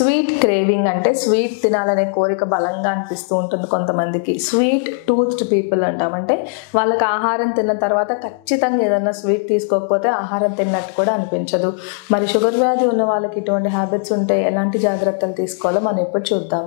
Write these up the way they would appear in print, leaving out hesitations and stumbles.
Sweet craving అంటే sweet తినాలనే కోరిక బలంగా అనిపిస్తూ ఉంటుంది కొంతమందికి. స్వీట్ టూత్డ్ పీపుల్ అంటాం. అంటే వాళ్ళకి ఆహారం తిన్న తర్వాత ఖచ్చితంగా ఏదైనా స్వీట్ తీసుకోకపోతే ఆహారం తిన్నట్టు కూడా అనిపించదు. మరి షుగర్ వ్యాధి ఉన్న వాళ్ళకి ఇటువంటి హ్యాబిట్స్ ఉంటే ఎలాంటి జాగ్రత్తలు తీసుకోవాలో మనం ఇప్పుడు చూద్దాం.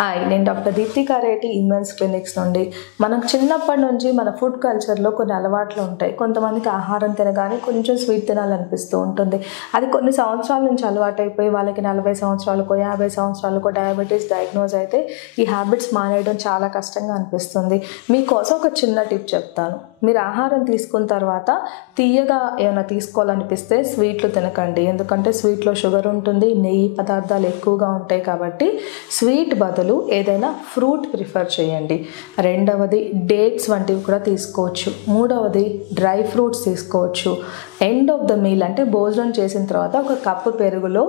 హాయ్, నేను డాక్టర్ దీప్తికా రెడ్డి ఇమ్మెన్స్ క్లినిక్స్ నుండి. మనకు చిన్నప్పటి నుంచి మన ఫుడ్ కల్చర్లో కొన్ని అలవాట్లు ఉంటాయి. కొంతమందికి ఆహారం తినగానే కొంచెం స్వీట్ తినాలనిపిస్తూ ఉంటుంది. అది కొన్ని సంవత్సరాల నుంచి అలవాటైపోయి వాళ్ళకి 40 సంవత్సరాలకో 50 సంవత్సరాలకో డయాబెటీస్ డయాగ్నోజ్ అయితే ఈ హ్యాబిట్స్ మానేయడం చాలా కష్టంగా అనిపిస్తుంది. మీకోసం ఒక చిన్న టిప్ చెప్తాను. మీరు ఆహారం తీసుకున్న తర్వాత తీయగా ఏమైనా తీసుకోవాలనిపిస్తే స్వీట్లు తినకండి. ఎందుకంటే స్వీట్లో షుగర్ ఉంటుంది, నెయ్యి పదార్థాలు ఎక్కువగా ఉంటాయి. కాబట్టి స్వీట్ బదులు ఏదైనా ఫ్రూట్ ప్రిఫర్ చేయండి. రెండవది డేట్స్ వంటివి కూడా తీసుకోవచ్చు. మూడవది డ్రై ఫ్రూట్స్ తీసుకోవచ్చు. ఎండ్ ఆఫ్ ద మీల్ అంటే భోజనం చేసిన తర్వాత ఒక కప్పు పెరుగులో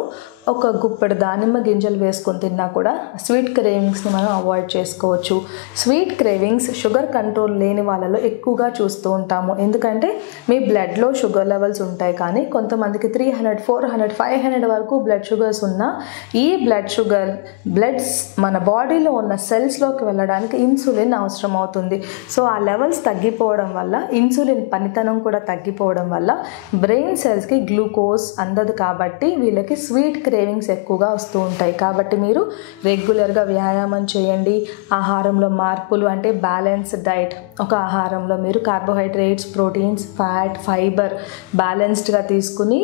ఒక గుప్పెడు దానిమ్మ గింజలు వేసుకొని తిన్నా కూడా స్వీట్ క్రేవింగ్స్ని మనం అవాయిడ్ చేసుకోవచ్చు. స్వీట్ క్రేవింగ్స్ షుగర్ కంట్రోల్ లేని వాళ్ళలో ఎక్కువగా చూస్తూ ఉంటాము. ఎందుకంటే మీ బ్లడ్లో షుగర్ లెవెల్స్ ఉంటాయి, కానీ కొంతమందికి 300, 400, 500 వరకు బ్లడ్ షుగర్స్ ఉన్నా ఈ బ్లడ్స్ మన బాడీలో ఉన్న సెల్స్లోకి వెళ్ళడానికి ఇన్సులిన్ అవసరం అవుతుంది. సో ఆ లెవెల్స్ తగ్గిపోవడం వల్ల, ఇన్సులిన్ పనితనం కూడా తగ్గిపోవడం వల్ల బ్రెయిన్ సెల్స్కి గ్లూకోజ్ అందదు. కాబట్టి వీళ్ళకి స్వీట్ క్రేవింగ్స్ ఎక్కువగా వస్తూ ఉంటాయి. కాబట్టి మీరు రెగ్యులర్గా వ్యాయామం చేయండి. ఆహారంలో మార్పులు అంటే బ్యాలెన్స్డ్ డైట్. ఒక ఆహారంలో మీరు కార్బోహైడ్రేట్స్, ప్రోటీన్స్, ఫ్యాట్, ఫైబర్ బ్యాలెన్స్డ్గా తీసుకుని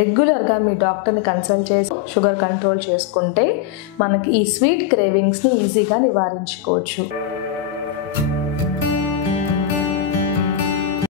రెగ్యులర్గా మీ డాక్టర్ని కన్సల్ట్ చేసి షుగర్ కంట్రోల్ చేసుకుంటే మనకి ఈ స్వీట్ క్రేవింగ్స్ని ఈజీగా నివారించుకోవచ్చు.